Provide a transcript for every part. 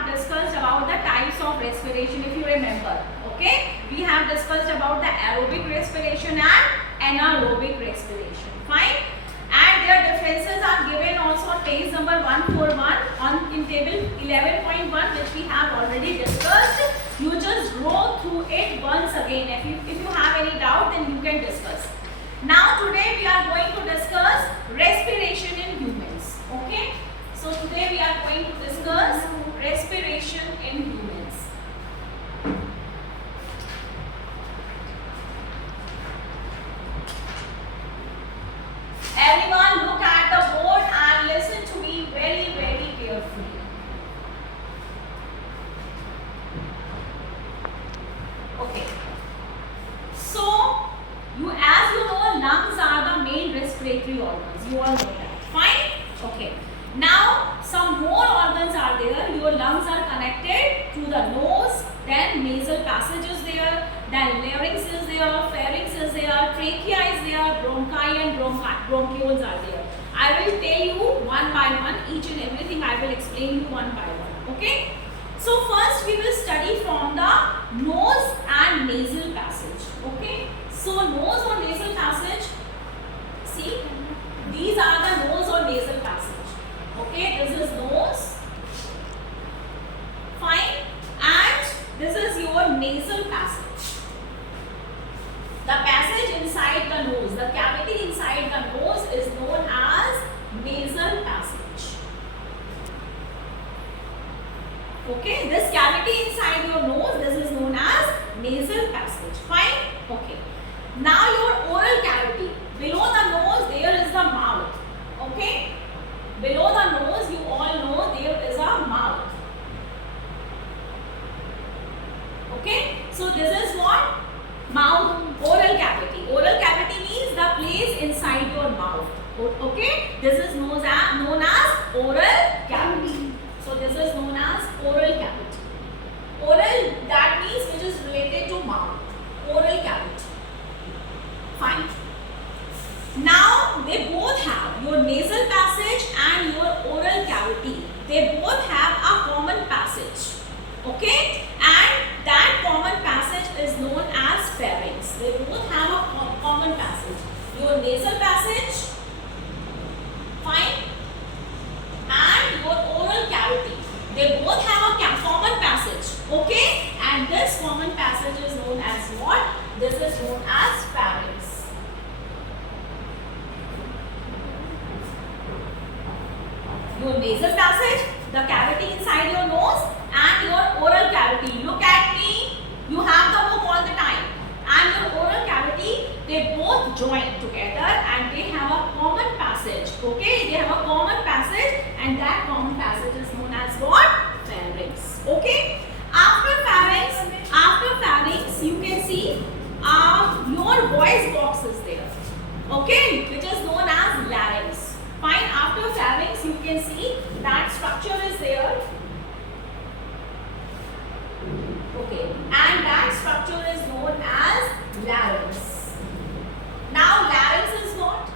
have discussed about the types of respiration, if you remember. Okay, we have discussed about the aerobic respiration and anaerobic respiration. Fine. And their differences are given also on page number 141 in table 11.1, which we have already discussed. You just go through it once again. If you have any doubt, then you can discuss. Now today we are going to discuss respiration in humans. Okay. So today we are going to discuss respiration in humans. Everyone look at the board and listen to me very, very carefully. Okay. So, as you know, lungs are the main respiratory organs. You all know that. Fine? Okay. Now, some more organs are there. Your lungs are connected to the nose, then nasal passage is there, then larynx is there, pharynx is there, trachea is there, bronchi and bronchioles are there. I will tell you one by one, each and everything I will explain you one by one. Okay? So first we will study from the nose and nasal passage. Okay? So nose or nasal passage, see, these are the nose or nasal passage. Okay, this is nose. Fine. And this is your nasal passage. The passage inside the nose, the cavity inside the nose is known as nasal passage. Okay, this cavity inside your nose, this is known as nasal passage. Fine. Okay. Now your oral cavity. Below the nose there is the mouth. Okay. Below the nose, you all know there is a mouth. Okay, so this is what? Mouth, oral cavity. Oral cavity means the place inside your mouth. Okay, this is known as oral cavity. So this is known as oral cavity. Oral, that means which is related to mouth. Oral cavity. Fine. Now they both have your nasal passage and your oral cavity. They both have a common passage. Okay, and that common passage is known as pharynx. They both have a common passage. Your nasal passage, fine, and your oral cavity. They both have a common passage. Okay, and this common passage is known as what? This is known as pharynx. Your nasal passage, the cavity inside your nose, and your oral cavity. Look at me. You have the book all the time. And your oral cavity, they both join together and they have a common passage. Okay, they have a common passage, and that common passage is known as what? Pharynx. Okay. After pharynx, you can see your voice box is there. Okay, which is known as larynx. Fine, after pharynx you can see that structure is there. Okay, and that structure is known as larynx. Now larynx is what?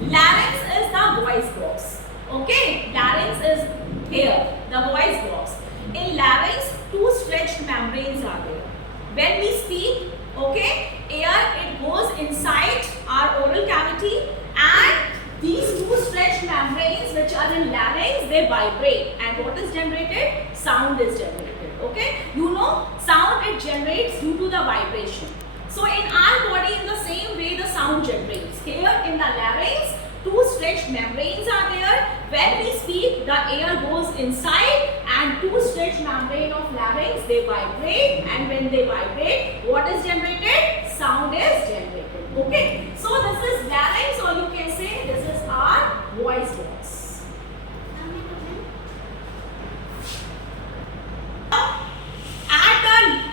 Larynx is the voice box. Okay, larynx is here, the voice box. In larynx, two stretched membranes are there. When we speak, okay, air, it goes inside our oral cavity, and these two stretched membranes which are in larynx, they vibrate, and what is generated? Sound is generated. Okay, you know sound it generates due to the vibration. So in our body, in the same way the sound generates. Here in the larynx, two stretched membranes are there. When we speak, the air goes inside, and two stretched membrane of larynx, they vibrate, and when they vibrate, what is generated? Sound is generated. Okay, so this is larynx, or you can say this is our voice box.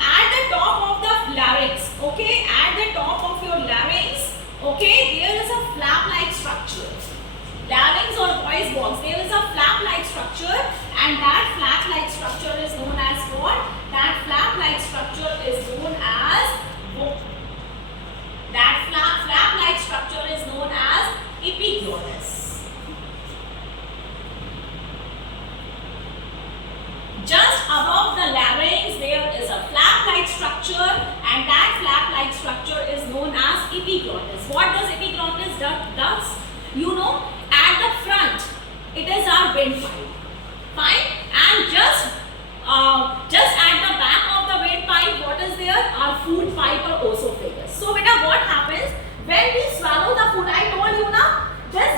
At the top of the larynx, okay, at the top of your larynx, okay, there is a flap-like structure. Larynx or voice box, there is a flap-like structure, and that flap-like structure is known as what? That flap-like structure is known as flap-like structure is known as epiglottis. epiglottis. What does epiglottis does? You know, at the front, it is our windpipe. Fine? And just at the back of the windpipe, what is there? Our food pipe or esophagus. So, beta, what happens when we swallow the food? I told you now, this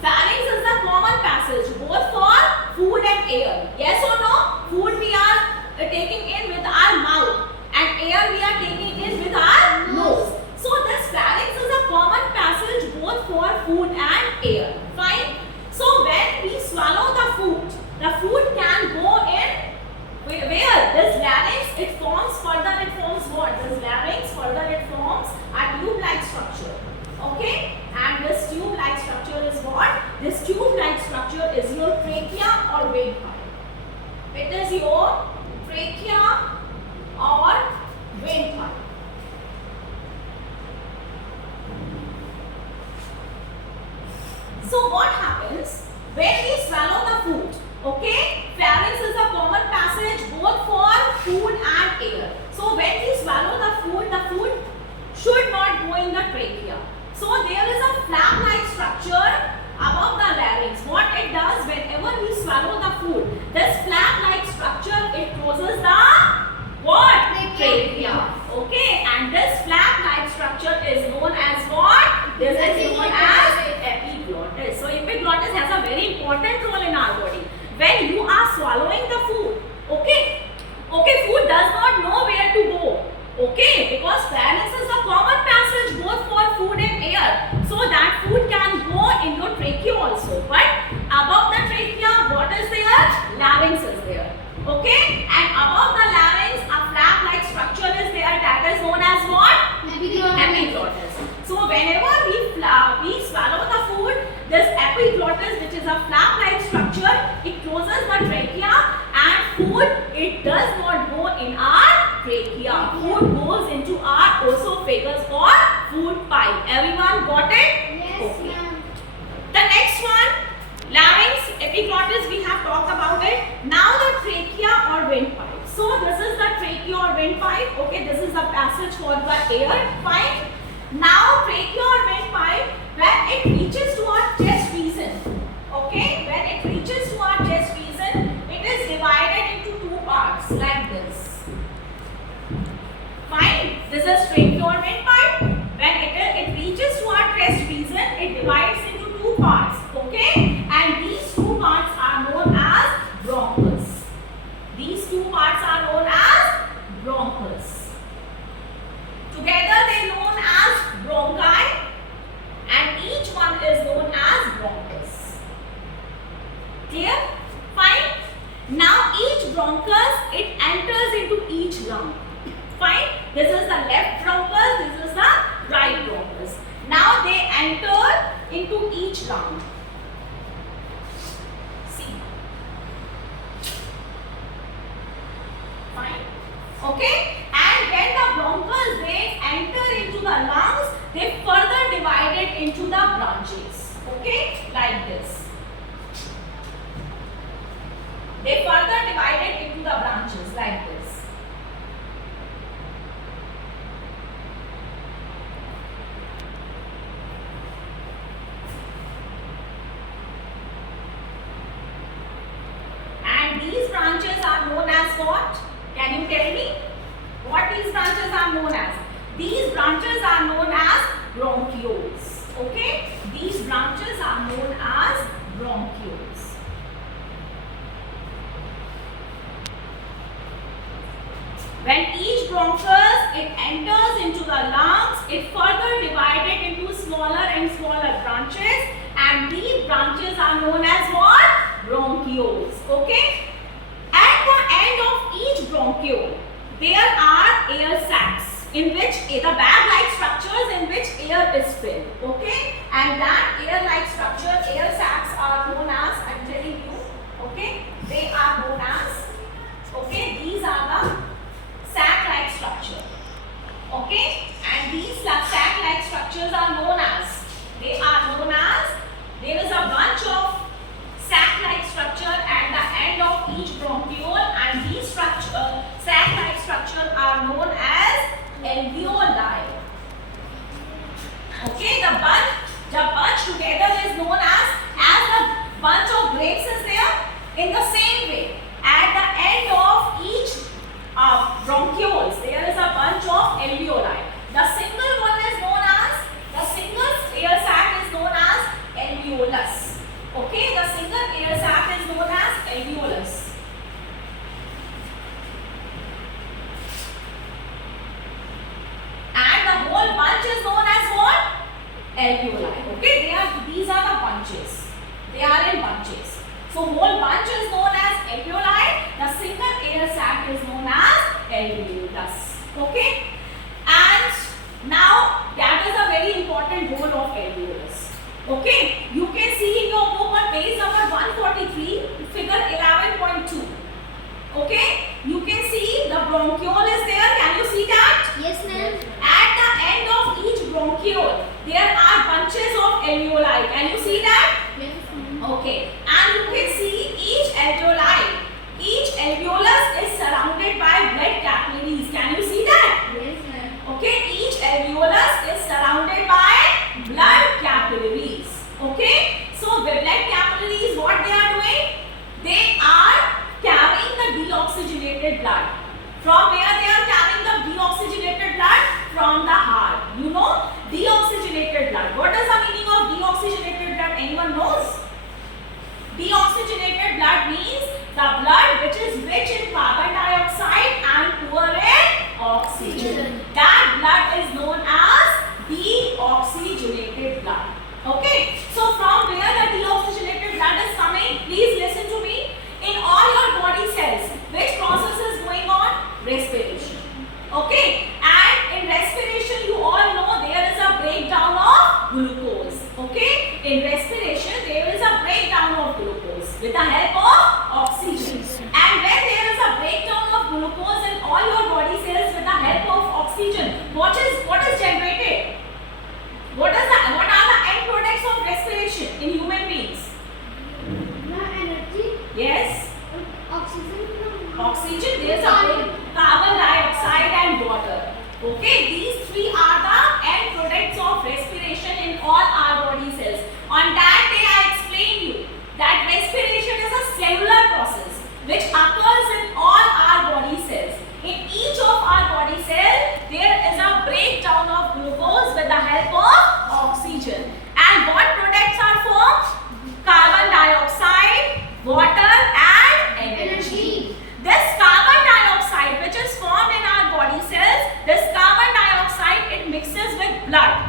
pharynx is the common passage both for food and air. Yes or no? Food we are taking in with our mouth and air we are taking in with our nose. So this pharynx is a common passage both for food and air. Fine. So when we swallow the food can go in where? This larynx, it forms what? This larynx further it forms a tube-like structure. Okay? And this tube-like structure is what? This tube-like structure is your trachea or windpipe. It is your trachea or windpipe. So what happens when we swallow the food? Okay, pharynx is a common passage both for food and air. So when we swallow the food should not go in the trachea. So there is a flap-like structure above the larynx. What it does whenever we swallow the food, this flap-like structure, it closes the what? Trachea. Okay, and this flap-like structure is known as what? This is known as epiglottis. So epiglottis has a very important role in our body. When you are swallowing the food, okay, food does not know where to go. Okay, because pharynx is a common passage both for food and air. So that food can go in your trachea also. But above the trachea, what is there? Larynx is there. Okay, and above the larynx, a flap-like structure is there that is known as what? Epiglottis. So whenever we swallow the food, this epiglottis, which is a flap-like structure, it closes the trachea, and food, it does not go in our trachea. Food goes into our esophagus or food pipe. Everyone got it? Yes, okay. ma'am. The next one, larynx, epiglottis, we have talked about it. Now the trachea or windpipe. So this is the trachea or windpipe. Okay, this is the passage for the air. Fine. Now trachea or windpipe, when it reaches to our chest region. Okay, when it reaches to our chest region, it is divided into two parts like this. Fine. This is trachea or windpipe. When it reaches to our chest region, it divides into two parts. Okay, and these two parts are known as bronchus. These two parts are known as bronchus. Together they are known as bronchi, and each one is known as bronchus. Clear? Fine. Now each bronchus, it enters into each lung. Fine. This is the left bronchus, this is the right bronchus. Now they enter into each lung. See. Fine. Okay. And when the bronchus, they enter into the lungs, they further divide it into the branches. Okay. Like this. They further divide it into the branches like this. And these branches are known as what? Can you tell me what these branches are known as? These branches are known as bronchioles. Okay? These branches are known as bronchioles. When each bronchus, it enters into the lungs, it further divided into smaller and smaller branches, and these branches are known as what? Bronchioles. Okay? At the end of each bronchiole, there are air sacs in which the bag-like structures in which air is filled. Okay? And that air-like structure, air sacs are known as, I'm telling you, okay? They are known as, okay, these are the sac-like structure. Okay? And these sac-like structures are known as, they are known as, there is a bunch of sac-like structure at the end of each bronchiole, and these sac-like structures are known as alveoli. In the same way, at the end of each bronchioles, there is a bunch of alveoli. The single one is known as, the single air sac is known as alveolus. Okay, the single air sac is known as alveolus. And the whole bunch is known as what? Alveoli. Okay, these are the bunches. They are in bunches. So whole bunch is known as alveoli. The single air sac is known as alveolus. Okay, and now that is a very important role of alveolus. Okay, you can see in your book on page number 143, figure 11.2. Okay, you can see the bronchiole is there. Can you see that? Yes, ma'am. At the end of each bronchiole, there are bunches of alveoli. Can you see that? Yes, ma'am. Okay, and you can see each alveoli. Each alveolus is surrounded by blood capillaries. Can you see that? Yes, ma'am. Okay, each alveolus is surrounded by blood capillaries. Okay, so the blood capillaries, what they are doing? They are carrying the deoxygenated blood. From where they are carrying the deoxygenated blood? From the heart. You know, deoxygenated blood. What is the meaning of deoxygenated blood? Anyone knows? Deoxygenated blood means the blood which is rich in carbon dioxide and poor in oxygen. That blood is known as deoxygenated blood. Okay, so from where the deoxygenated blood is coming, please listen to me. In all your body cells, which process is going on? Respiration. Okay, and in respiration you all know there is a breakdown of glucose. Okay, in respiration there is a breakdown of glucose with the help of oxygen. And when there is a breakdown of glucose in all your body cells with the help of oxygen, what is generated? What are the end products of respiration in human beings? Energy. Yes. Oxygen. Oxygen, there is a carbon dioxide and water. Okay, these three are the end products of respiration in all our body cells. On that day I explained you that respiration is a cellular process which occurs in all our body cells. In each of our body cells, there is a breakdown of glucose with the help of oxygen. And what products are formed? Carbon dioxide, water and energy. This carbon dioxide which is formed in our body cells, this carbon dioxide, it mixes with blood.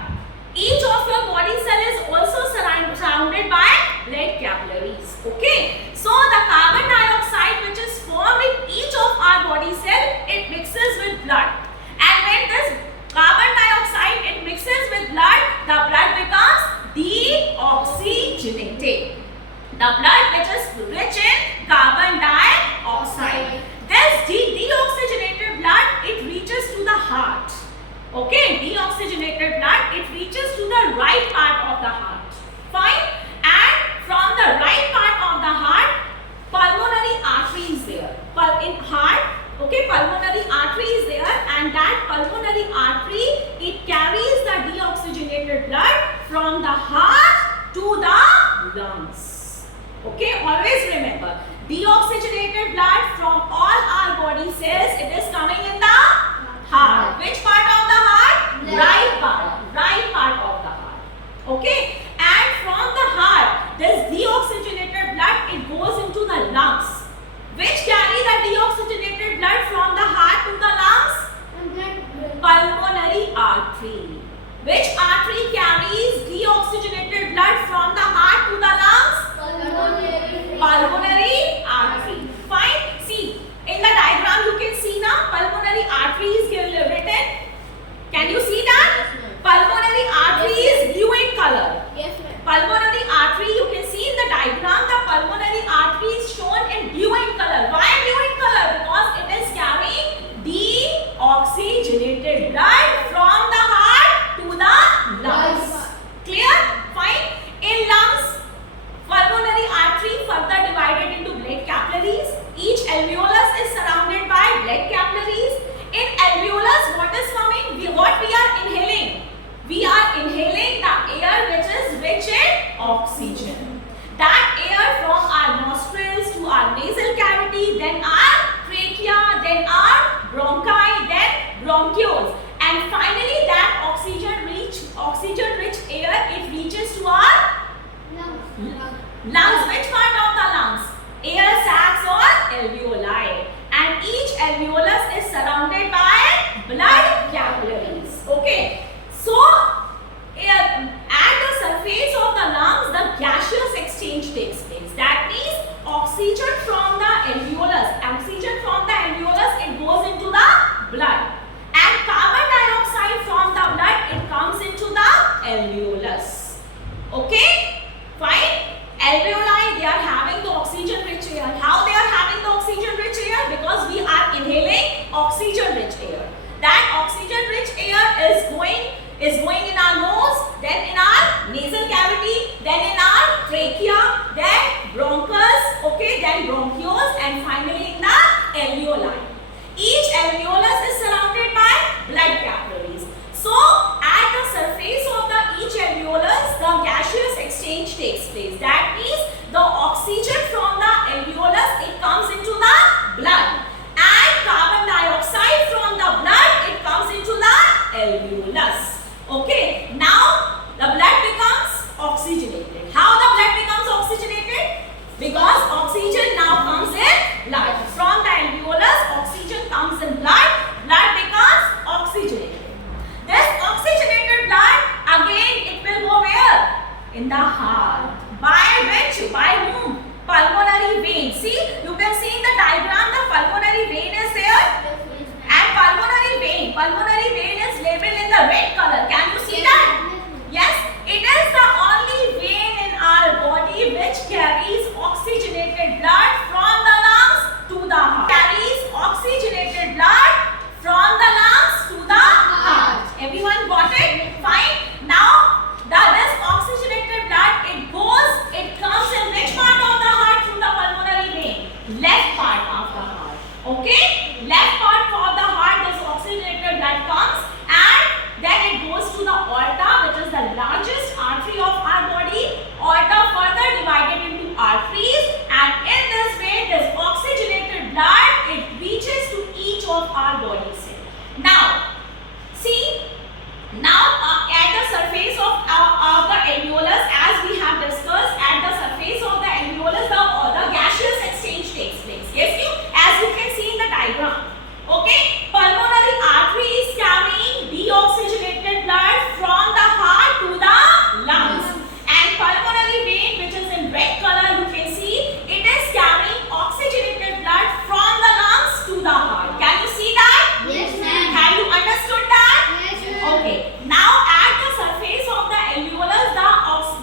Each of your body cell is also surrounded by blood capillaries. Okay, so the carbon dioxide which is formed in each of our body cell, it mixes with blood. And when this carbon dioxide, it mixes with blood, the blood becomes deoxygenated. The blood which is rich in carbon dioxide. This deoxygenated blood, it reaches to the heart. Okay, deoxygenated blood, it reaches to the right part of the heart. Fine. And from the right part of the heart, pulmonary artery is there. In heart, okay, pulmonary artery is there, and that pulmonary artery, it carries the deoxygenated blood from the heart to the lungs. Okay, always remember, deoxygenated blood from all our body cells, it is coming in the heart. Which part of the heart? Right part of the heart. Okay, and from the heart, this deoxygenated blood, it goes into the lungs. Which carry the deoxygenated blood from the heart to the lungs? Pulmonary artery. Which artery carries deoxygenated blood from the heart to the lungs? Pulmonary artery. Fine. See, in the diagram you can see now pulmonary artery is written. Can you see that? Pulmonary artery is blue in color. Yes, ma'am. Pulmonary artery, you can see in the diagram, the pulmonary artery is shown in blue in color. Why blue in color? Because it is carrying deoxygenated blood from the heart to the lungs. Clear? Fine. In lungs, pulmonary artery further divided into blood capillaries. Each alveolus is surrounded by blood capillaries. In alveolus, what is coming? What we are inhaling? We are inhaling the air which is rich in oxygen. That air from our nostrils to our bronchioles, and finally that oxygen-rich air, it reaches to our lungs. Which part of the lungs? Air sacs or alveoli. And each alveolus is surrounded by blood capillaries. Okay. So, at the surface of the lungs, the gaseous exchange takes place. That means oxygen from the alveolus, it goes into the blood. And carbon dioxide from the blood, it comes into the alveolus. Okay? Fine? Alveoli, they are having the oxygen-rich air. How they are having the oxygen-rich air? Because we are inhaling oxygen-rich air. That oxygen-rich air is going in our nose, then in our nasal cavity, then in our trachea, then bronchus, okay, then bronchioles, and finally in the alveoli. Each alveolus is surrounded by blood capillaries. So, at the surface of each alveolus, the gaseous exchange takes place. That means the oxygen from the alveolus, it comes into the blood, and carbon dioxide from the blood, it comes into the alveolus. Okay, now the blood becomes oxygenated. How the blood becomes oxygenated? Because oxygen now comes in blood. From the alveolus, oxygen comes in blood. Blood becomes oxygenated. This oxygenated blood, again, it will go where? In the heart. By which? By whom? Pulmonary vein. See, you can see in the diagram, the pulmonary vein is there. And pulmonary vein is labeled in the red color. Can you see that? Yes, it is the only vein in our body which carries oxygenated blood from the lungs to the heart. Carries oxygenated blood from the lungs to the heart. Everyone got it? Fine. Now, this oxygenated blood, it comes in which part of the heart through the pulmonary vein? Left part of the heart. Okay? Left part of the heart, this oxygenated blood comes, and then it goes to the aorta, which is the largest artery of our body. Aorta further divided into arteries, and in this way, this oxygenated blood, it reaches to each of our body cells. Now, see, at the surface of the alveolus, as we have discussed, at the surface of the alveolus, the gaseous exchange takes place. Yes, as you can see in the diagram. Okay, pulmonary artery is carrying deoxygenated blood from the heart to the lungs, and pulmonary vein, which is in red color, you can see, it is carrying oxygenated blood from the lungs to the heart. Can you see that? Yes, ma'am. Have you understood that? Yes, ma'am. Okay. Now, at the surface of the alveolus,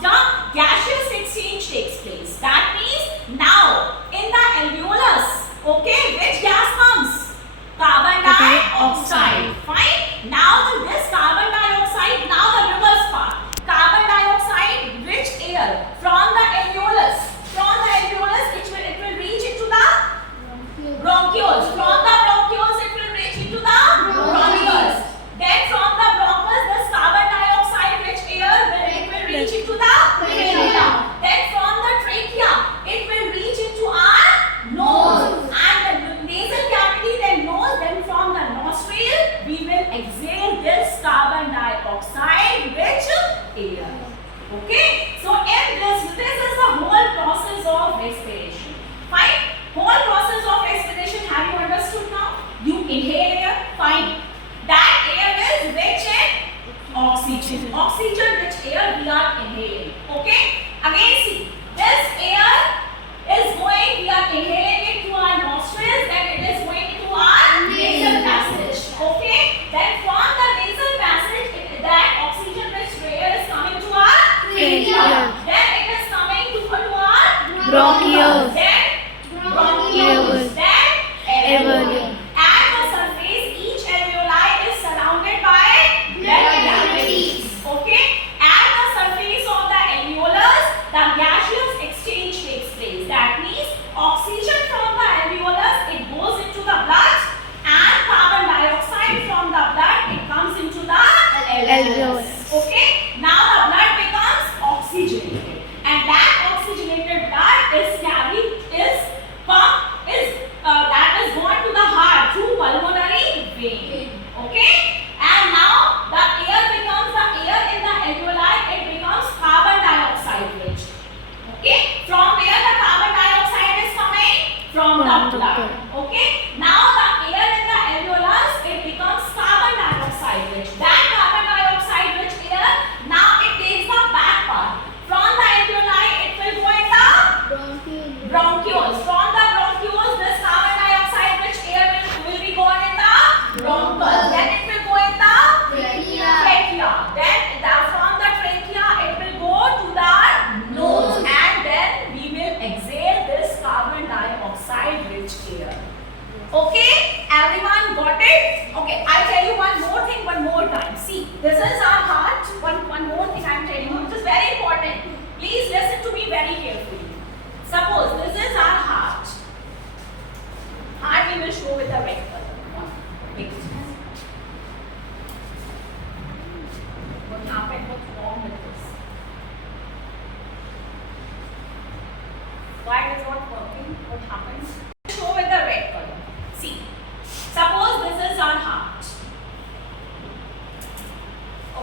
the gaseous exchange takes place. That means now in the alveolus, okay, which gas comes? Carbon dioxide. Fine. Now this carbon dioxide, now the reverse part. Carbon dioxide, rich air from the alveolus. From the alveolus, it will reach into the bronchioles. From the bronchioles, it will reach into the bronchioles. Then from the bronchus, this carbon dioxide, rich air, it will reach into the trachea. Then from the trachea, it will reach into our nose. And the nasal cavity, then nose, then from the nostril, we will exhale this carbon dioxide rich air. Okay? So this is the whole process of respiration. Fine? Whole process of respiration, have you understood now? You inhale air, fine. That air is rich in oxygen. Oxygen-rich air we are inhaling. Okay? Again, see, this air is going, we are inhaling it through our nostrils, then it is going to our nasal passage. Okay? Then from the nasal passage, that oxygen-rich air is coming to our trachea. Then it is coming to our Bronchioles. Then bronchioles. Then alveoli. At the surface, each alveoli is surrounded by blood capillaries. Okay? At the surface of the alveolus, the gaseous exchange takes place. That means oxygen from the alveolus, it goes into the blood, and carbon dioxide from the blood, it comes into the alveolus. Okay? Now the blood becomes oxygenated, and that oxygenated blood is blood. Okay. Now the air in the alveolus, it becomes carbon dioxide rich. That carbon dioxide rich air, now it takes the back part. From the alveoli, it will go in the bronchioles. From the bronchioles, this carbon dioxide rich air will be going in the bronchus. Then it will go in the trachea. Then from the trachea, it will go to the nose, and then we will exhale this carbon dioxide rich air. Okay, everyone got it? Okay, I'll tell you one more thing one more time. See, this is our heart. One more thing I'm telling you, which is very important. Please listen to me very carefully. Suppose this is our heart. Heart we will show with the red color. Wait. What happened? What's wrong with this? Why it is not working? What happens? Show with the red color. See, suppose this is our heart.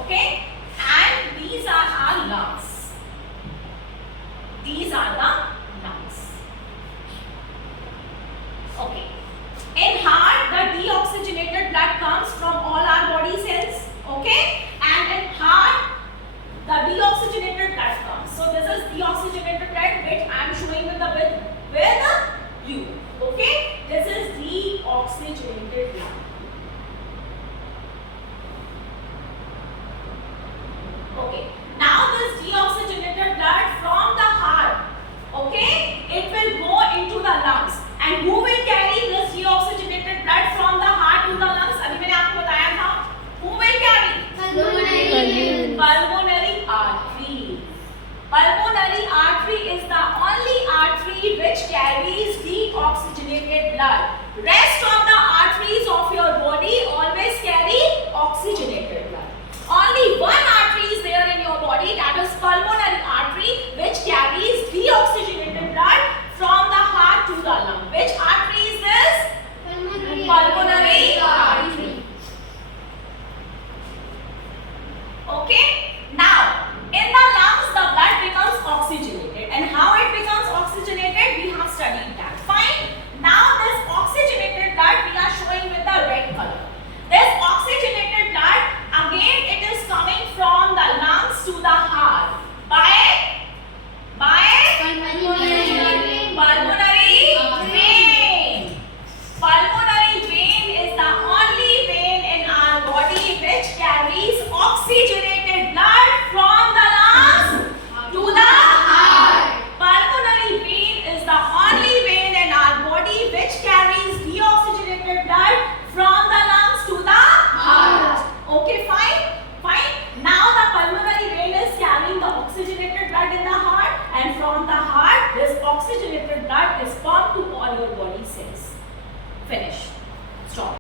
Okay? And these are our lungs. These are the lungs. Okay. In heart, the deoxygenated blood comes from all our body cells. Okay? And in heart, the deoxygenated blood comes. So this is deoxygenated blood, which I am showing with the blue. Okay? This is deoxygenated blood. Okay. Now this deoxygenated blood from the heart, okay, it will go into the lungs. And who will carry this deoxygenated blood from the heart to the lungs? अभी मैंने आपको बताया था. Who will carry? Pulmonary artery. Pulmonary artery is the only artery which carries deoxygenated blood. Rest of the arteries of your body always carry oxygenated blood. Only one artery is there in your body, that is pulmonary